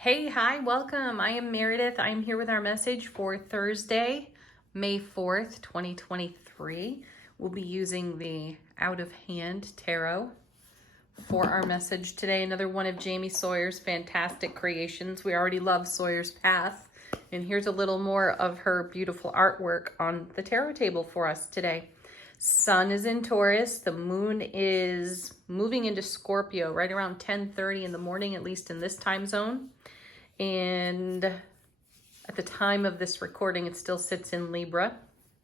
Hey, hi, welcome. I am Meredith. I am here with our message for Thursday, May 4th, 2023. We'll be using the Out of Hand Tarot for our message today. Another one of Jamie Sawyer's fantastic creations. We already love Sawyer's Path. And here's a little more of her beautiful artwork on the tarot table for us today. Sun is in Taurus. The moon is moving into Scorpio right around 10:30 in the morning, at least in this time zone. And at the time of this recording, it still sits in Libra.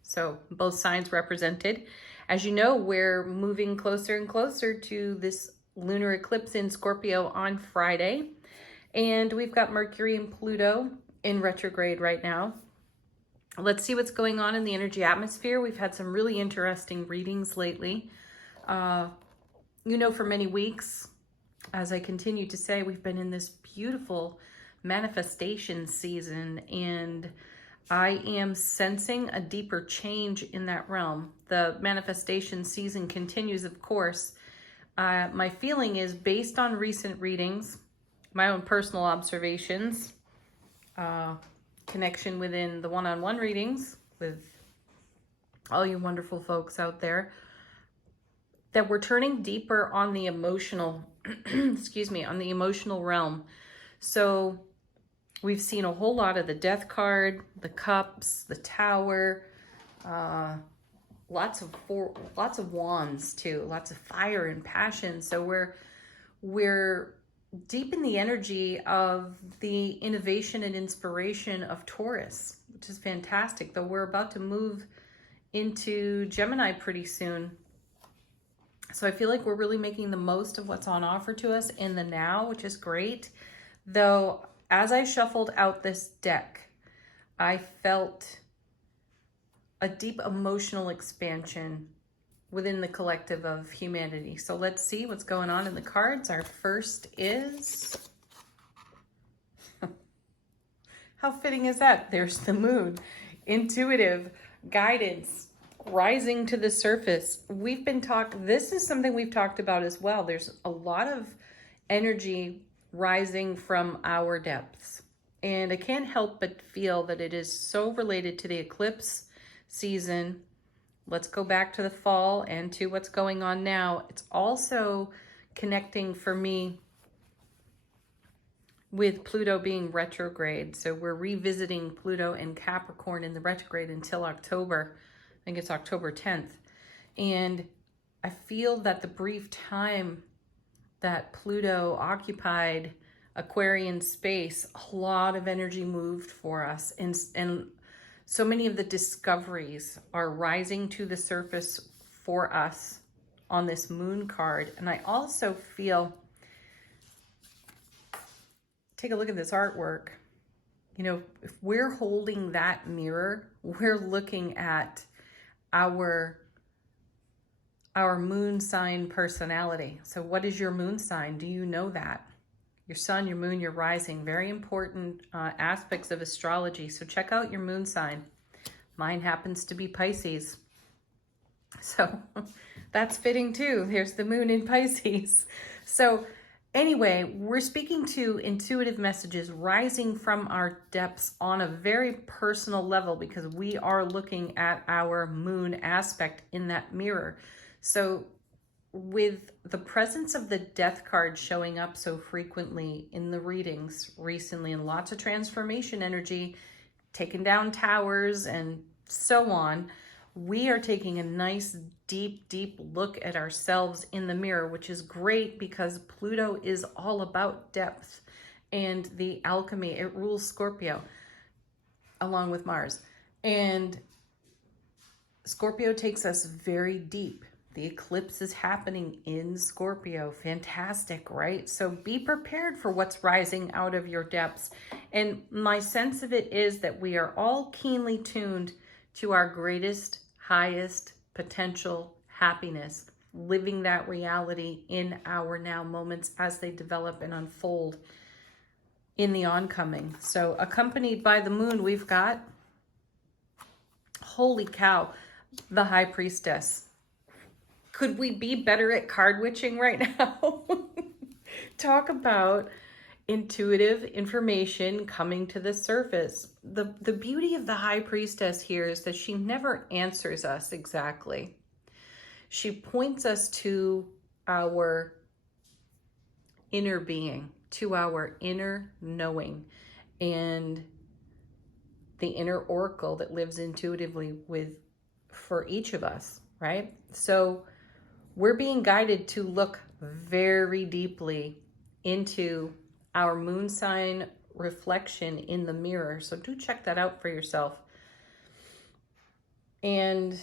So both signs represented. As you know, we're moving closer and closer to this lunar eclipse in Scorpio on Friday. And we've got Mercury and Pluto in retrograde right now. Let's see what's going on in the energy atmosphere. We've had some really interesting readings lately. For many weeks, as I continue to say, we've been in this beautiful manifestation season, and I am sensing a deeper change in that realm. The manifestation season continues, of course. My feeling is, based on recent readings, my own personal observations, connection within the one-on-one readings with all you wonderful folks out there, that we're turning deeper on the emotional, on the emotional realm. So we've seen a whole lot of the Death card, the Cups, the Tower, lots of wands too, lots of fire and passion. So we're deep in the energy of the innovation and inspiration of Taurus, which is fantastic. Though we're about to move into Gemini pretty soon. So I feel like we're really making the most of what's on offer to us in the now, which is great. Though, as I shuffled out this deck, I felt a deep emotional expansion within the collective of humanity. So let's see what's going on in the cards. Our first is... How fitting is that? There's the moon. Intuitive guidance, rising to the surface. This is something we've talked about as well. There's a lot of energy rising from our depths. And I can't help but feel that it is so related to the eclipse season. Let's go back to the fall and to what's going on now. It's also connecting for me with Pluto being retrograde. So we're revisiting Pluto and Capricorn in the retrograde until October. I think it's October 10th. And I feel that the brief time that Pluto occupied Aquarian space, a lot of energy moved for us. And so many of the discoveries are rising to the surface for us on this moon card. And I also feel, take a look at this artwork. If we're holding that mirror, we're looking at our moon sign personality. So what is your moon sign? Do you know that? Your sun, your moon, your rising, very important aspects of astrology. So check out your moon sign. Mine happens to be Pisces. So that's fitting too. There's the moon in Pisces. So anyway, we're speaking to intuitive messages rising from our depths on a very personal level, because we are looking at our moon aspect in that mirror. So with the presence of the Death card showing up so frequently in the readings recently, and lots of transformation energy, taking down towers and so on, we are taking a nice deep look at ourselves in the mirror, which is great because Pluto is all about depth and the alchemy. It rules Scorpio along with Mars. And Scorpio takes us very deep. The eclipse is happening in Scorpio. Fantastic, right? So be prepared for what's rising out of your depths. And my sense of it is that we are all keenly tuned to our greatest, highest potential happiness, living that reality in our now moments as they develop and unfold in the oncoming. So accompanied by the moon, we've got, holy cow, the High Priestess. Could we be better at card witching right now? Talk about intuitive information coming to the surface. The beauty of the High Priestess here is that she never answers us exactly. She points us to our inner being, to our inner knowing, and the inner oracle that lives intuitively for each of us, right? So we're being guided to look very deeply into our moon sign reflection in the mirror. So do check that out for yourself. And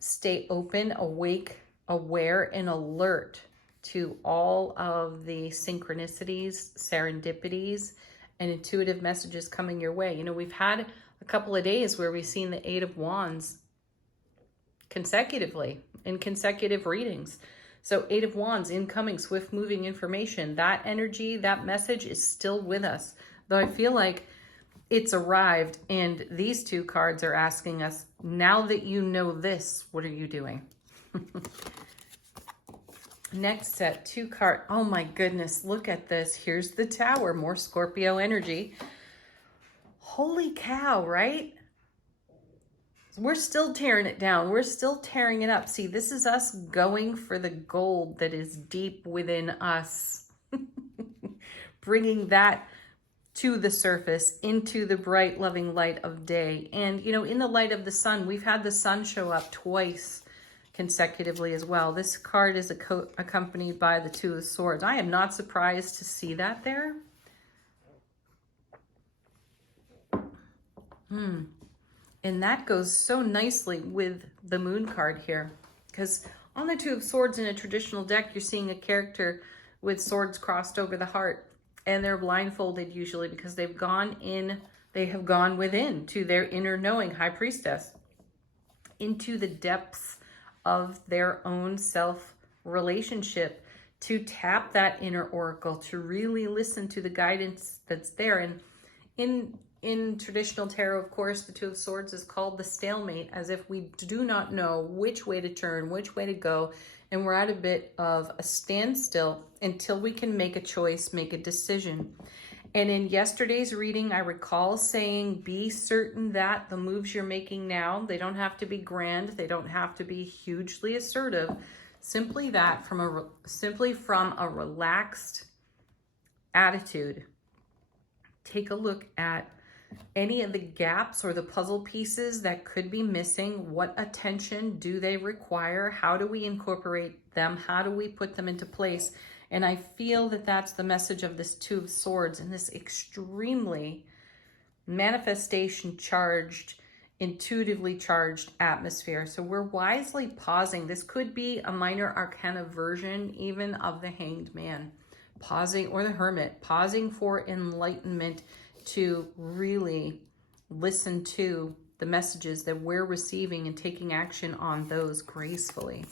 stay open, awake, aware, and alert to all of the synchronicities, serendipities, and intuitive messages coming your way. You know, we've had a couple of days where we've seen the Eight of Wands consecutively in consecutive readings. So Eight of Wands, incoming, swift moving information. That energy, that message is still with us. Though I feel like it's arrived, and these two cards are asking us, now that you know this, what are you doing? Next set, two cards. Oh my goodness, look at this. Here's the Tower, more Scorpio energy. Holy cow, right? We're still tearing it down. We're still tearing it up. See, this is us going for the gold that is deep within us. Bringing that to the surface, into the bright, loving light of day. And, you know, in the light of the sun, we've had the sun show up twice consecutively as well. This card is accompanied by the Two of Swords. I am not surprised to see that there. And that goes so nicely with the Moon card here, because on the Two of Swords in a traditional deck, you're seeing a character with swords crossed over the heart, and they're blindfolded usually because they have gone within to their inner knowing, High Priestess, into the depths of their own self relationship, to tap that inner oracle, to really listen to the guidance that's there. And in traditional tarot, of course, the Two of Swords is called the stalemate, as if we do not know which way to turn, which way to go, and we're at a bit of a standstill until we can make a choice, make a decision. And in yesterday's reading, I recall saying, be certain that the moves you're making now, they don't have to be grand, they don't have to be hugely assertive, simply from a relaxed attitude. Take a look at any of the gaps or the puzzle pieces that could be missing. What attention do they require? How do we incorporate them? How do we put them into place? And I feel that that's the message of this Two of Swords in this extremely manifestation charged, intuitively charged atmosphere. So we're wisely pausing. This could be a minor arcana version even of the Hanged Man, pausing, or the Hermit, pausing for enlightenment, to really listen to the messages that we're receiving and taking action on those gracefully.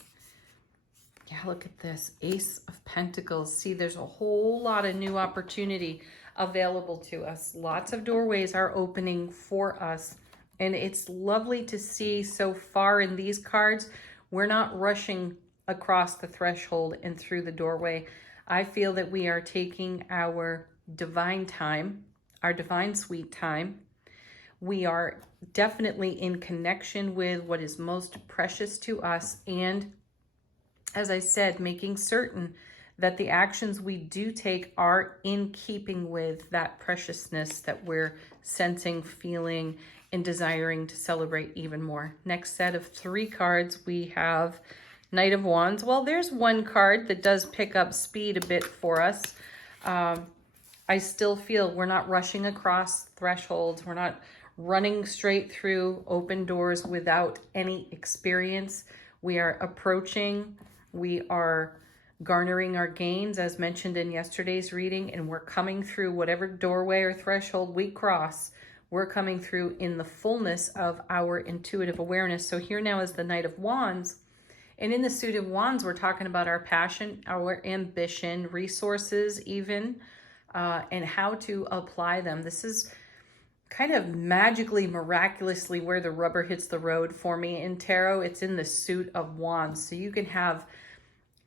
Yeah, look at this, Ace of Pentacles. See, there's a whole lot of new opportunity available to us. Lots of doorways are opening for us. And it's lovely to see so far in these cards, we're not rushing across the threshold and through the doorway. I feel that we are taking our divine time, our divine sweet time. We are definitely in connection with what is most precious to us. And as I said, making certain that the actions we do take are in keeping with that preciousness that we're sensing, feeling, and desiring to celebrate even more. Next set of three cards, we have Knight of Wands. Well, there's one card that does pick up speed a bit for us. I still feel we're not rushing across thresholds. We're not running straight through open doors without any experience. We are approaching, we are garnering our gains as mentioned in yesterday's reading, and we're coming through whatever doorway or threshold we cross. We're coming through in the fullness of our intuitive awareness. So here now is the Knight of Wands. And in the Suit of Wands, we're talking about our passion, our ambition, resources even, and how to apply them. This is kind of magically, miraculously where the rubber hits the road for me in tarot. It's in the Suit of Wands. So you can have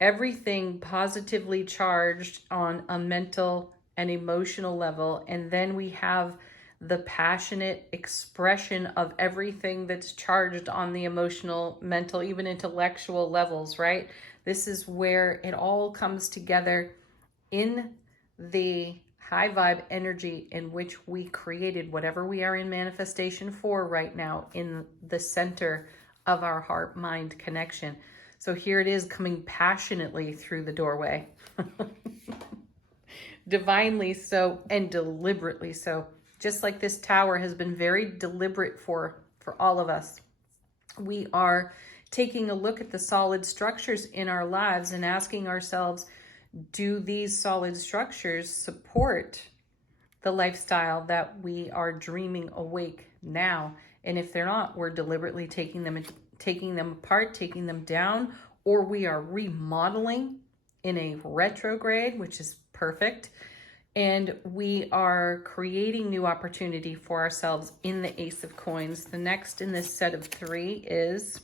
everything positively charged on a mental and emotional level. And then we have the passionate expression of everything that's charged on the emotional, mental, even intellectual levels, right? This is where it all comes together in the high vibe energy in which we created whatever we are in manifestation for right now in the center of our heart mind connection. So here it is coming passionately through the doorway. Divinely so and deliberately so. Just like this tower has been very deliberate for all of us. We are taking a look at the solid structures in our lives and asking ourselves, do these solid structures support the lifestyle that we are dreaming awake now? And if they're not, we're deliberately taking them apart, taking them down, or we are remodeling in a retrograde, which is perfect. And we are creating new opportunity for ourselves in the Ace of Coins. The next in this set of three is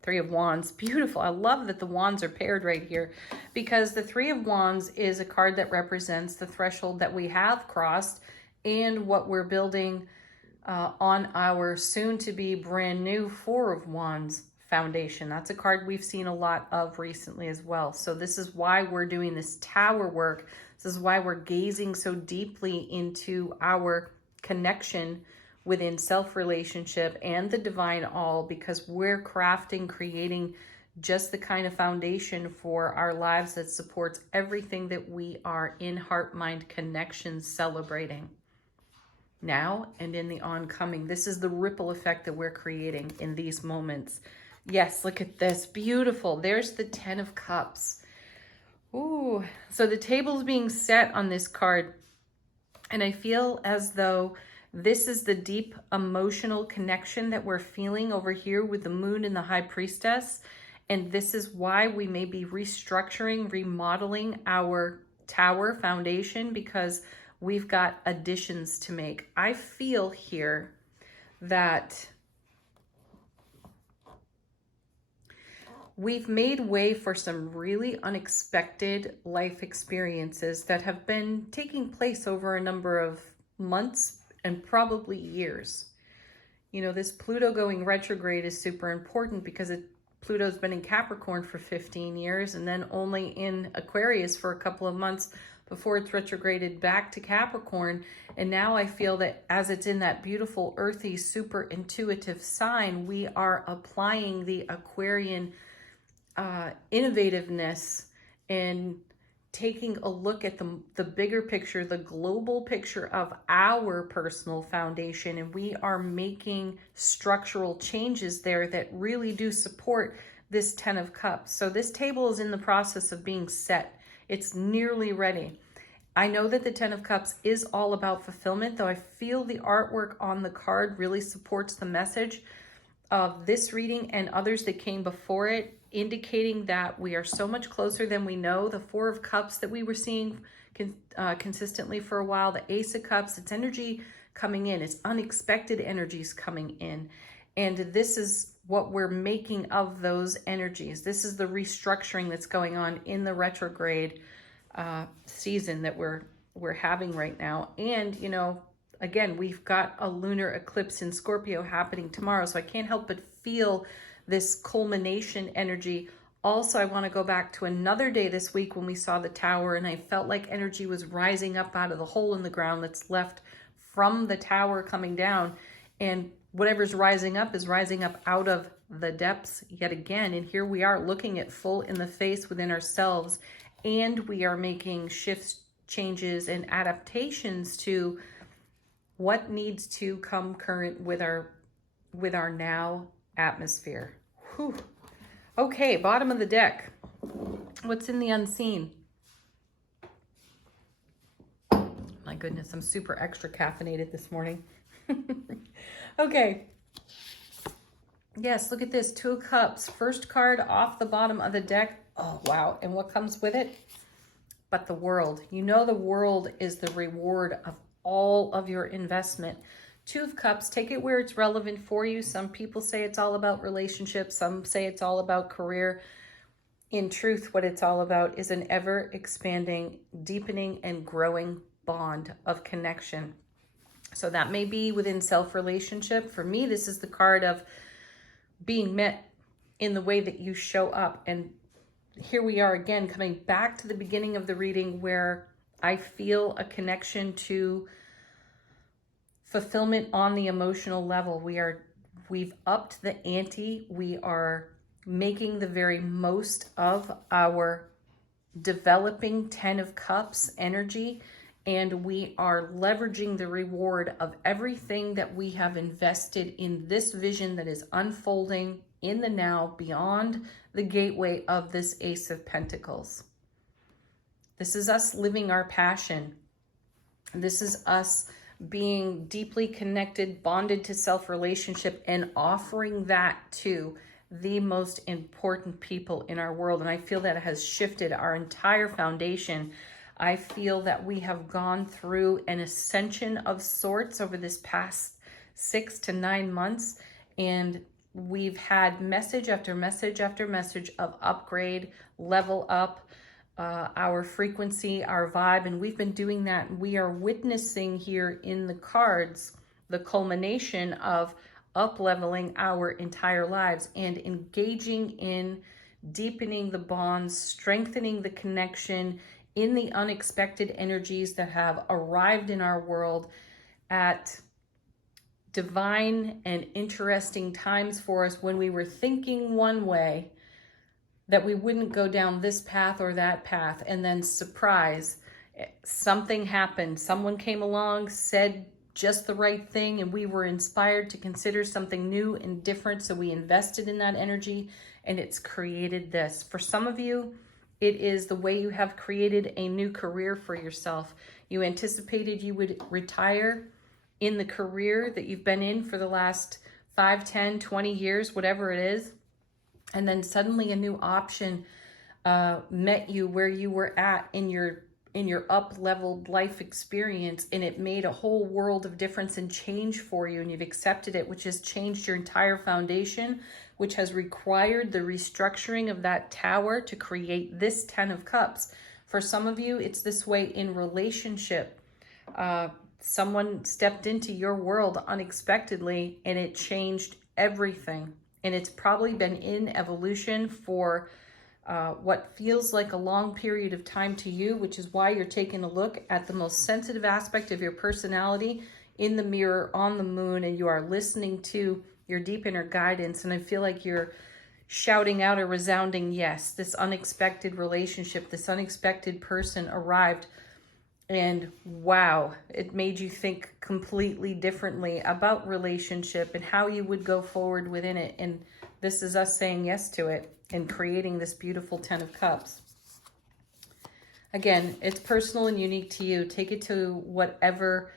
Three of Wands. Beautiful. I love that the wands are paired right here, because the Three of Wands is a card that represents the threshold that we have crossed and what we're building on our soon-to-be brand new Four of Wands foundation. That's a card we've seen a lot of recently as well. So this is why we're doing this tower work. This is why we're gazing so deeply into our connection within self-relationship and the divine all, because we're crafting, creating just the kind of foundation for our lives that supports everything that we are in heart-mind connection celebrating now and in the oncoming. This is the ripple effect that we're creating in these moments. Yes, look at this. Beautiful. There's the 10 of Cups. Ooh, so the table's being set on this card, and I feel as though this is the deep emotional connection that we're feeling over here with the moon and the high priestess. And this is why we may be restructuring, remodeling our tower foundation, because we've got additions to make. I feel here that we've made way for some really unexpected life experiences that have been taking place over a number of months and probably years. You know, this Pluto going retrograde is super important because Pluto's been in Capricorn for 15 years and then only in Aquarius for a couple of months before it's retrograded back to Capricorn. And now I feel that as it's in that beautiful, earthy, super intuitive sign, we are applying the Aquarian innovativeness and taking a look at the bigger picture, the global picture of our personal foundation. And we are making structural changes there that really do support this 10 of Cups. So this table is in the process of being set. It's nearly ready. I know that the 10 of Cups is all about fulfillment, though I feel the artwork on the card really supports the message of this reading and others that came before it, indicating that we are so much closer than we know. The Four of Cups that we were seeing consistently for a while, the Ace of Cups, it's energy coming in. It's unexpected energies coming in. And this is what we're making of those energies. This is the restructuring that's going on in the retrograde season that we're having right now. And, you know, again, we've got a lunar eclipse in Scorpio happening tomorrow, so I can't help but feel this culmination energy. Also, I want to go back to another day this week when we saw the tower, and I felt like energy was rising up out of the hole in the ground that's left from the tower coming down. And whatever's rising up is rising up out of the depths yet again. And here we are looking at full in the face within ourselves, and we are making shifts, changes, and adaptations to what needs to come current with our now atmosphere. Whew. Okay, bottom of the deck. What's in the unseen? My goodness, I'm super extra caffeinated this morning. Okay. Yes, look at this. Two of Cups. First card off the bottom of the deck. Oh, wow. And what comes with it? But the world. You know the world is the reward of all of your investment. Two of Cups, take it where it's relevant for you. Some people say it's all about relationships. Some say it's all about career. In truth, what it's all about is an ever expanding, deepening, and growing bond of connection. So that may be within self-relationship. For me, this is the card of being met in the way that you show up. And here we are again, coming back to the beginning of the reading where I feel a connection to fulfillment on the emotional level. We've upped the ante. We are making the very most of our developing 10 of Cups energy, and we are leveraging the reward of everything that we have invested in this vision that is unfolding in the now beyond the gateway of this Ace of Pentacles. This is us living our passion. This is us being deeply connected, bonded to self-relationship, and offering that to the most important people in our world. And I feel that it has shifted our entire foundation. I feel that we have gone through an ascension of sorts over this past 6 to 9 months, and we've had message after message after message of upgrade, level up, our frequency, our vibe, and we've been doing that. We are witnessing here in the cards the culmination of up-leveling our entire lives and engaging in deepening the bonds, strengthening the connection in the unexpected energies that have arrived in our world at divine and interesting times for us when we were thinking one way, that we wouldn't go down this path or that path, and then surprise, something happened. Someone came along, said just the right thing, and we were inspired to consider something new and different, so we invested in that energy, and it's created this. For some of you, it is the way you have created a new career for yourself. You anticipated you would retire in the career that you've been in for the last 5, 10, 20 years, whatever it is. And then suddenly a new option met you where you were at in your up-leveled life experience, and it made a whole world of difference and change for you, and you've accepted it, which has changed your entire foundation, which has required the restructuring of that tower to create this 10 of Cups. For some of you, it's this way in relationship. Someone stepped into your world unexpectedly, and it changed everything. And it's probably been in evolution for what feels like a long period of time to you, which is why you're taking a look at the most sensitive aspect of your personality in the mirror on the moon, and you are listening to your deep inner guidance. And I feel like you're shouting out a resounding yes. This unexpected relationship, this unexpected person arrived, and wow, it made you think completely differently about relationship and how you would go forward within it. And this is us saying yes to it and creating this beautiful 10 of Cups. Again, it's personal and unique to you. Take it to whatever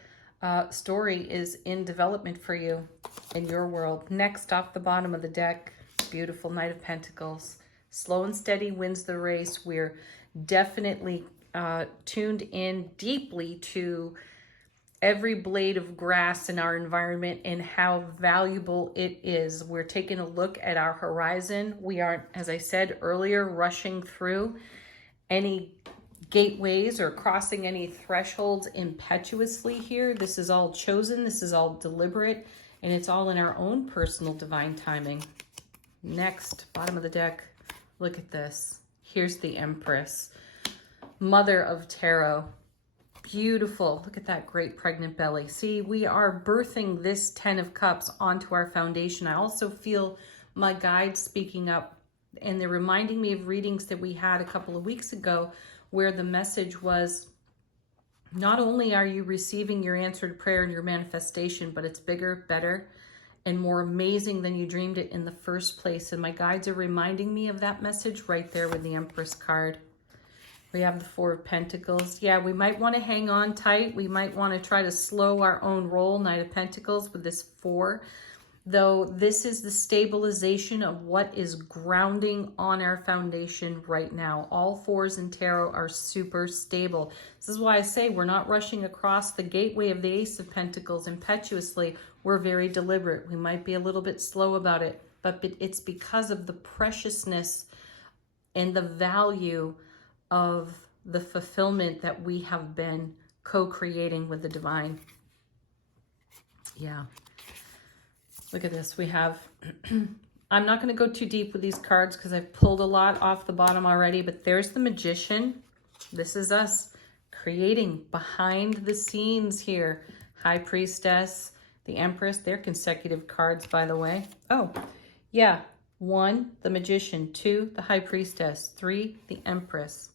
story is in development for you in your world. Next, off the bottom of the deck, beautiful Knight of Pentacles. Slow and steady wins the race. We're definitely tuned in deeply to every blade of grass in our environment and how valuable it is. We're taking a look at our horizon. We aren't, as I said earlier, rushing through any gateways or crossing any thresholds impetuously here. This is all chosen, this is all deliberate, and it's all in our own personal divine timing. Next, bottom of the deck, look at this. Here's the Empress, Mother of Tarot. Beautiful. Look at that great pregnant belly. See, we are birthing this 10 of Cups onto our foundation. I also feel my guides speaking up, and they're reminding me of readings that we had a couple of weeks ago where the message was, not only are you receiving your answered prayer and your manifestation, but it's bigger, better, and more amazing than you dreamed it in the first place. And my guides are reminding me of that message right there with the Empress card. We have the Four of Pentacles. Yeah, we might want to hang on tight. We might want to try to slow our own roll, Knight of Pentacles, with this 4. Though this is the stabilization of what is grounding on our foundation right now. All 4s in tarot are super stable. This is why I say we're not rushing across the gateway of the Ace of Pentacles impetuously. We're very deliberate. We might be a little bit slow about it, but it's because of the preciousness and the value of the fulfillment that we have been co-creating with the divine. Yeah. Look at this. We have, I'm not going to go too deep with these cards because I've pulled a lot off the bottom already, but there's the Magician. This is us creating behind the scenes here. High Priestess, the Empress. They're consecutive cards, by the way. Oh, yeah. 1, the Magician. 2, the High Priestess. 3, the Empress.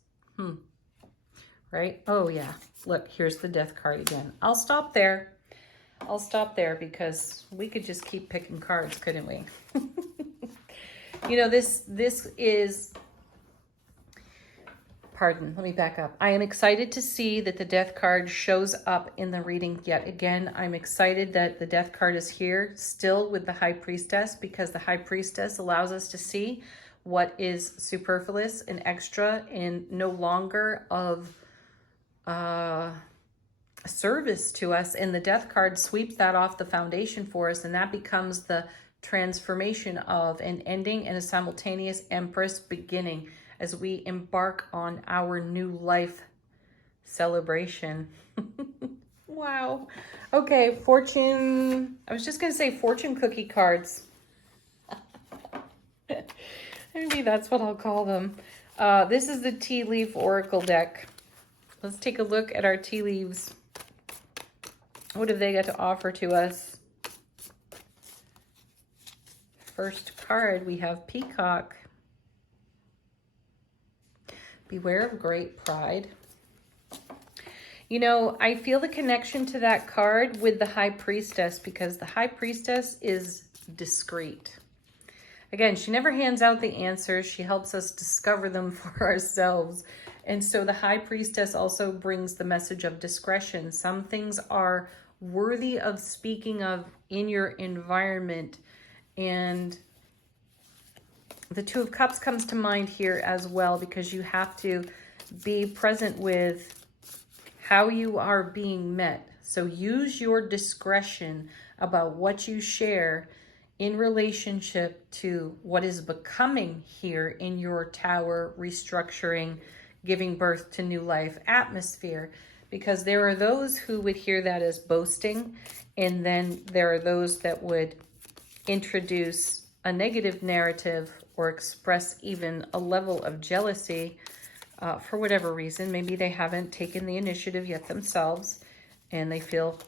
Right? Oh, yeah. Look, here's the Death card again. I'll stop there. I'll stop there because we could just keep picking cards, couldn't we? You know, this is, pardon, let me back up. I am excited to see that the Death card shows up in the reading yet again. I'm excited that the Death card is here still with the High Priestess, because the High Priestess allows us to see what is superfluous and extra and no longer of service to us, and the Death card sweeps that off the foundation for us, and that becomes the transformation of an ending and a simultaneous Empress beginning as we embark on our new life celebration. Wow. Okay, fortune, I was just gonna say fortune cookie cards. Maybe that's what I'll call them. This is the Tea Leaf Oracle deck. Let's take a look at our tea leaves. What have they got to offer to us? First card, we have Peacock. Beware of great pride. You know, I feel the connection to that card with the High Priestess, because the High Priestess is discreet. Again, she never hands out the answers. She helps us discover them for ourselves. And so the High Priestess also brings the message of discretion. Some things are worthy of speaking of in your environment. And the Two of Cups comes to mind here as well, because you have to be present with how you are being met. So use your discretion about what you share in relationship to what is becoming here in your tower, restructuring, giving birth to new life atmosphere. Because there are those who would hear that as boasting, and then there are those that would introduce a negative narrative or express even a level of jealousy for whatever reason. Maybe they haven't taken the initiative yet themselves, and they feel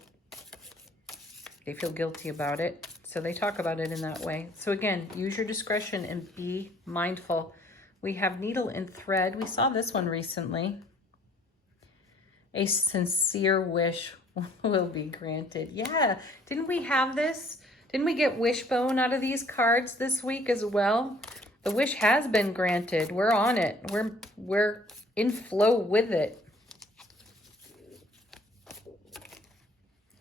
guilty about it. So they talk about it in that way. So again, use your discretion and be mindful. We have Needle and Thread. We saw this one recently. A sincere wish will be granted. Yeah, didn't we have this? Didn't we get Wishbone out of these cards this week as well? The wish has been granted. We're on it. We're in flow with it.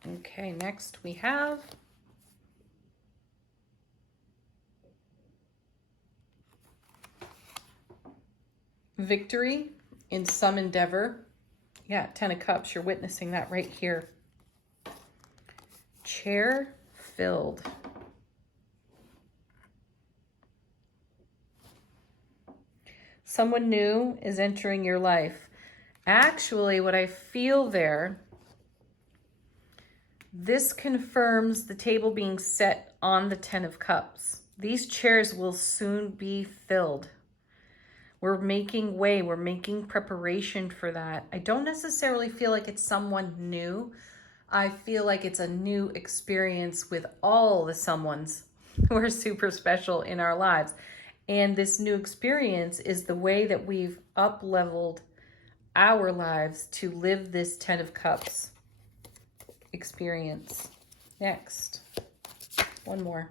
Okay, next we have victory in some endeavor. Yeah, 10 of Cups, you're witnessing that right here. Chair filled. Someone new is entering your life. Actually, what I feel there, this confirms the table being set on the 10 of Cups. These chairs will soon be filled. We're making way. We're making preparation for that. I don't necessarily feel like it's someone new. I feel like it's a new experience with all the someones who are super special in our lives. And this new experience is the way that we've up-leveled our lives to live this 10 of Cups experience. Next, one more.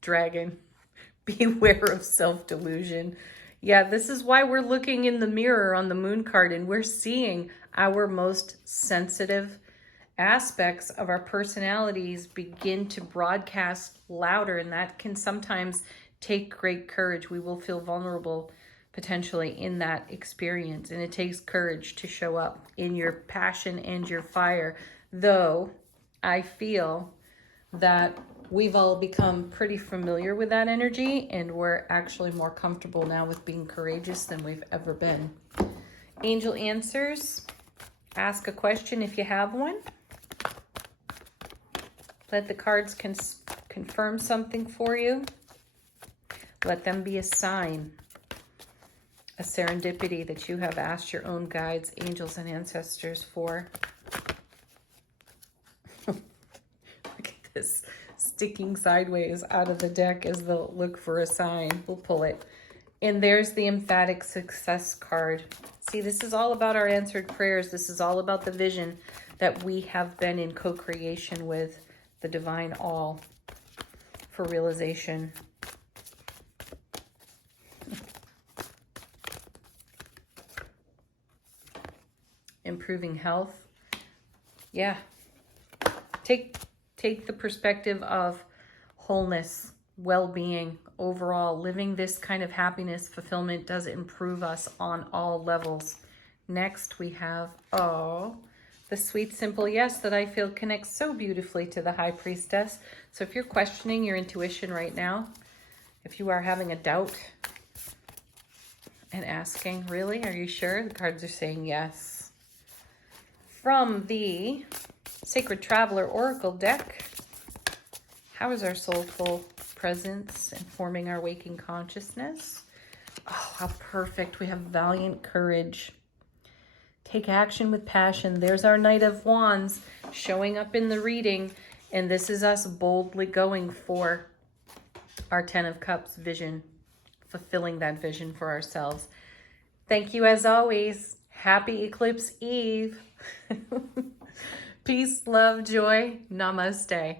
Dragon, beware of self-delusion. Yeah, this is why we're looking in the mirror on the moon card, and we're seeing our most sensitive aspects of our personalities begin to broadcast louder, and that can sometimes take great courage. We will feel vulnerable potentially in that experience, and it takes courage to show up in your passion and your fire. Though I feel that we've all become pretty familiar with that energy, and we're actually more comfortable now with being courageous than we've ever been. Angel answers. Ask a question if you have one. Let the cards confirm something for you. Let them be a sign, a serendipity that you have asked your own guides, angels, and ancestors for. Look at this sticking sideways out of the deck as the look for a sign. We'll pull it. And there's the emphatic success card. See, this is all about our answered prayers. This is all about the vision that we have been in co-creation with the divine all for realization. Improving health. Yeah. Take the perspective of wholeness, well-being, overall. Living this kind of happiness, fulfillment does improve us on all levels. Next, we have, the sweet, simple yes that I feel connects so beautifully to the High Priestess. So if you're questioning your intuition right now, if you are having a doubt and asking, really, are you sure? The cards are saying yes. From the Sacred Traveler Oracle deck, how is our soulful presence informing our waking consciousness? Oh, how perfect. We have valiant courage. Take action with passion. There's our Knight of Wands showing up in the reading. And this is us boldly going for our Ten of Cups vision, fulfilling that vision for ourselves. Thank you as always. Happy Eclipse Eve. Peace, love, joy. Namaste.